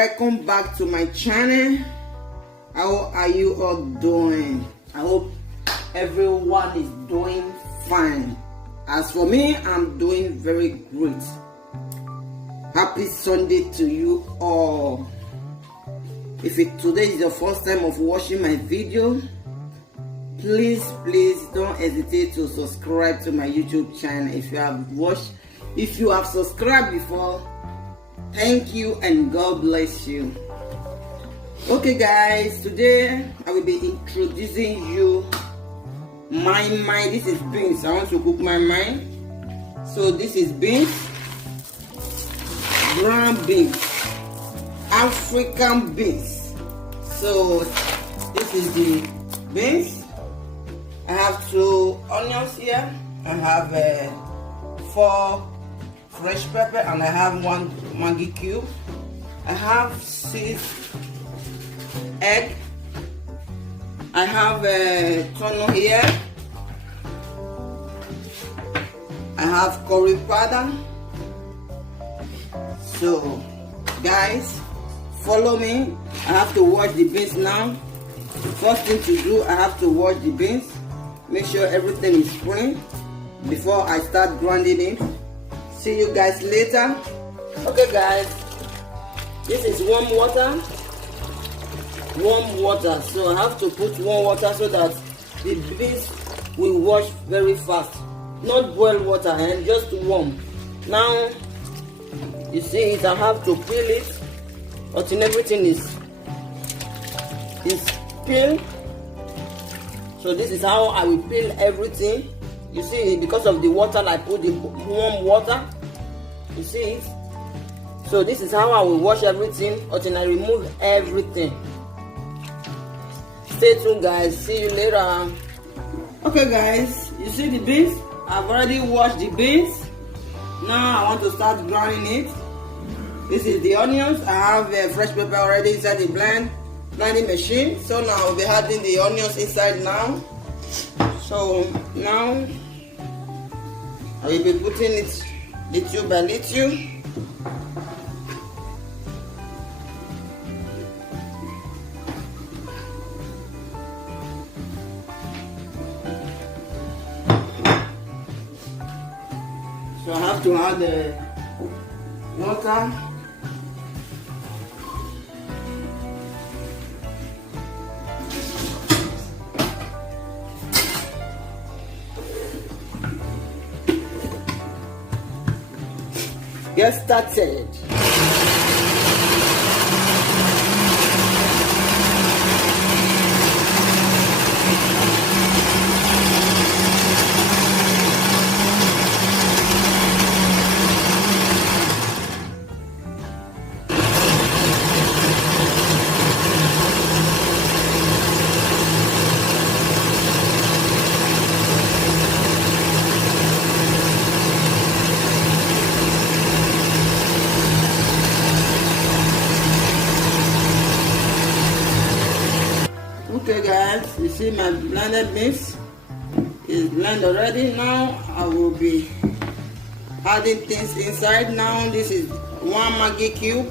welcome back to my channel. How are you all doing? I hope everyone is doing fine. As for me, I'm doing very great. Happy Sunday to you all. If today is your first time of watching my video, please don't hesitate to subscribe to my YouTube channel. If you have subscribed before, thank you and God bless you. Okay guys, today I will be introducing you my this is beans. I want to cook my mind. So this is beans, brown beans, African beans. So this is the beans. I have 2 onions here. I have 4 fresh pepper, and I have 1 Maggi cube. I have 6 egg. I have a turnip here. I have curry powder. So guys, follow me. I have to wash the beans now. First thing to do, I have to wash the beans. Make sure everything is clean before I start grinding it. See you guys later. Okay guys, this is warm water. So I have to put warm water so that the beans will wash very fast. Not boiled water, and just warm. Now you see it, I have to peel it until everything is peeled. So this is how I will peel everything. You see, because of the water, I put the warm water. You see it? So this is how I will wash everything until I remove everything. Stay tuned guys, see you later. Okay guys, you see the beans? I've already washed the beans. Now I want to start grinding it. This is the onions. I have fresh pepper already inside the blending machine. So now I'll be adding the onions inside now. So now I will be putting it little by little. So I have to add the water. Get started. Okay guys, you see my blended mix is blended already. Now I will be adding things inside. Now this is 1 Maggi cube,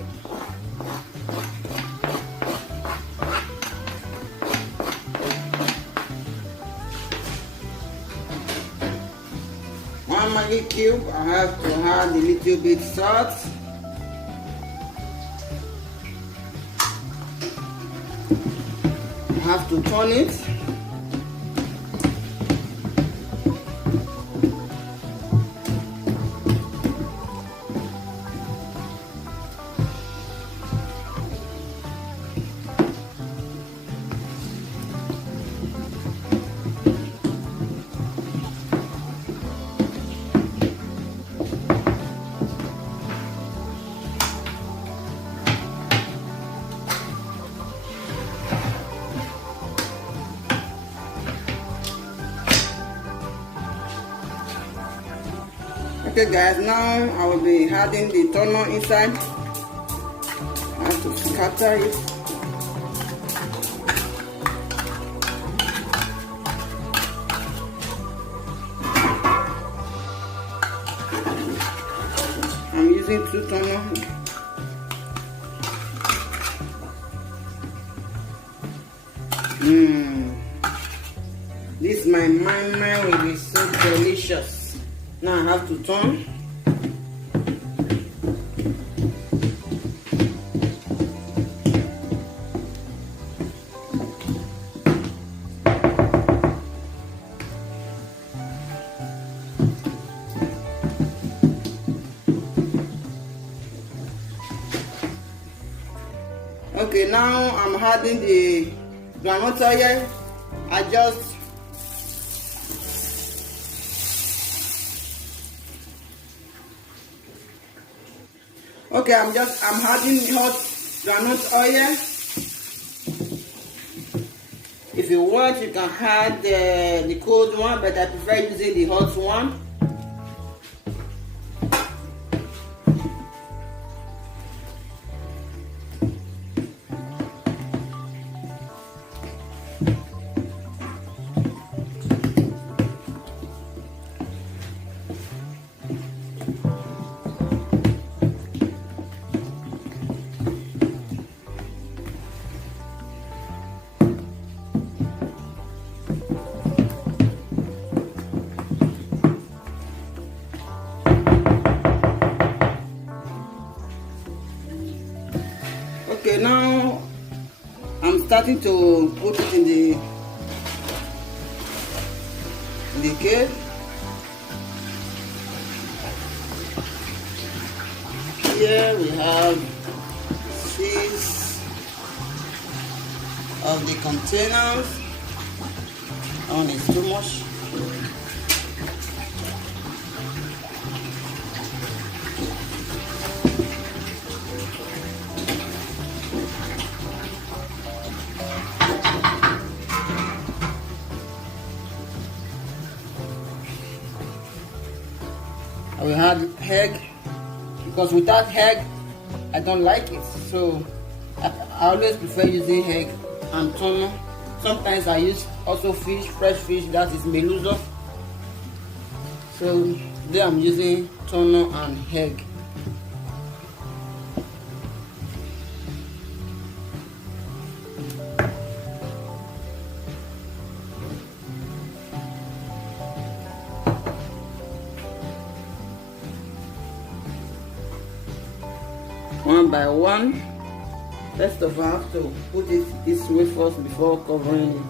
1 Maggi cube. I have to add a little bit salt. Have to turn it. Okay guys, now I will be adding the turnip inside. I have to scatter it. I'm using 2 turnip. This my mama will be so delicious. Now I have to turn. Okay, now I'm adding the groundnut oil. I'm adding hot groundnut oil. If you want, you can add the cold one, but I prefer using the hot one. Okay, now I'm starting to put it in the cake. Here we have 6 of the containers. That one is too much. I will add egg, because without egg I don't like it, so I always prefer using egg and tuna. Sometimes I use also fish, fresh fish, that is meluso. So today I'm using tuna and egg. One by one. First of all, I have to put it this way first before covering it.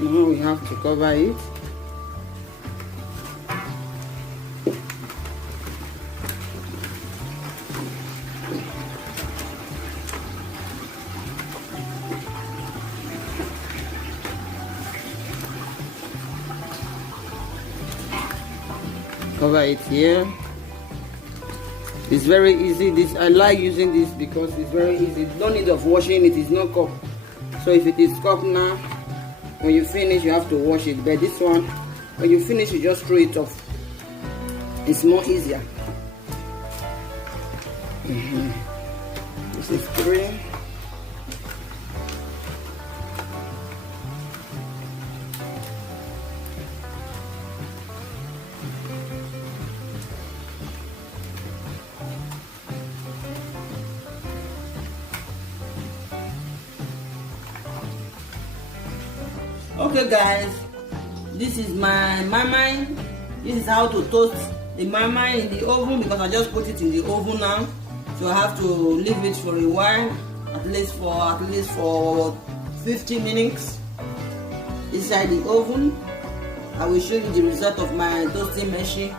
Now we have to cover it. Cover it here. It's very easy. I like using this because it's very easy. No need of washing it. It's not cup. So if it is cup now, when you finish you have to wash it. But this one, when you finish, you just throw it off. It's more easier. This is 3. Okay guys, this is my marmite. This is how to toast the marmite in the oven, because I just put it in the oven now, so I have to leave it for a while, at least for 50 minutes inside the oven. I will show you the result of my toasting machine.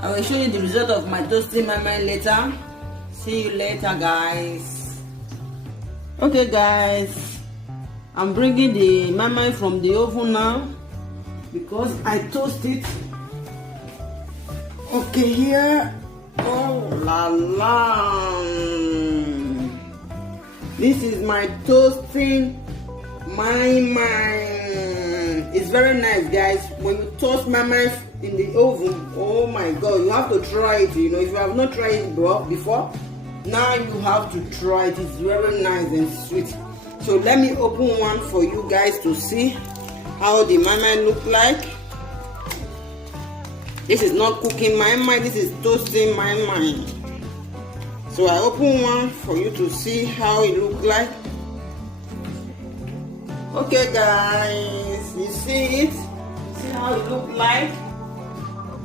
I will show you the result of my toasting marmite later. See you later guys. Okay guys, I'm bringing the marmite from the oven now because I toast it. Okay, here. Oh la la. This is my toasting marmite. It's very nice guys. When you toast marmite in the oven, oh my god, you have to try it. You know, if you have not tried it before, now you have to try it. It's very nice and sweet. So let me open one for you guys to see how the mai look like. This is not cooking mai, this is toasting mai. So I open one for you to see how it look like. Okay guys, you see it? See how it look like?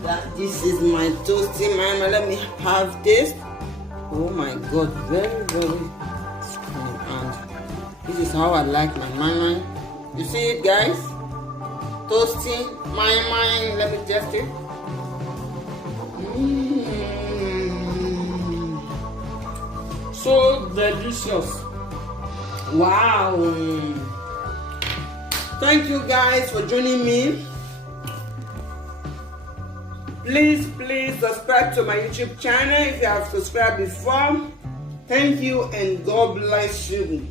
That this is my toasting mai. Let me have this. Oh my god, very strong, and this is how I like my mai. You see it guys? Toasting mai. Let me test it. So delicious. Wow. Thank you guys for joining me. Please subscribe to my YouTube channel if you have subscribed before. Thank you and God bless you.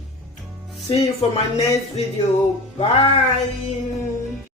See you for my next video. Bye.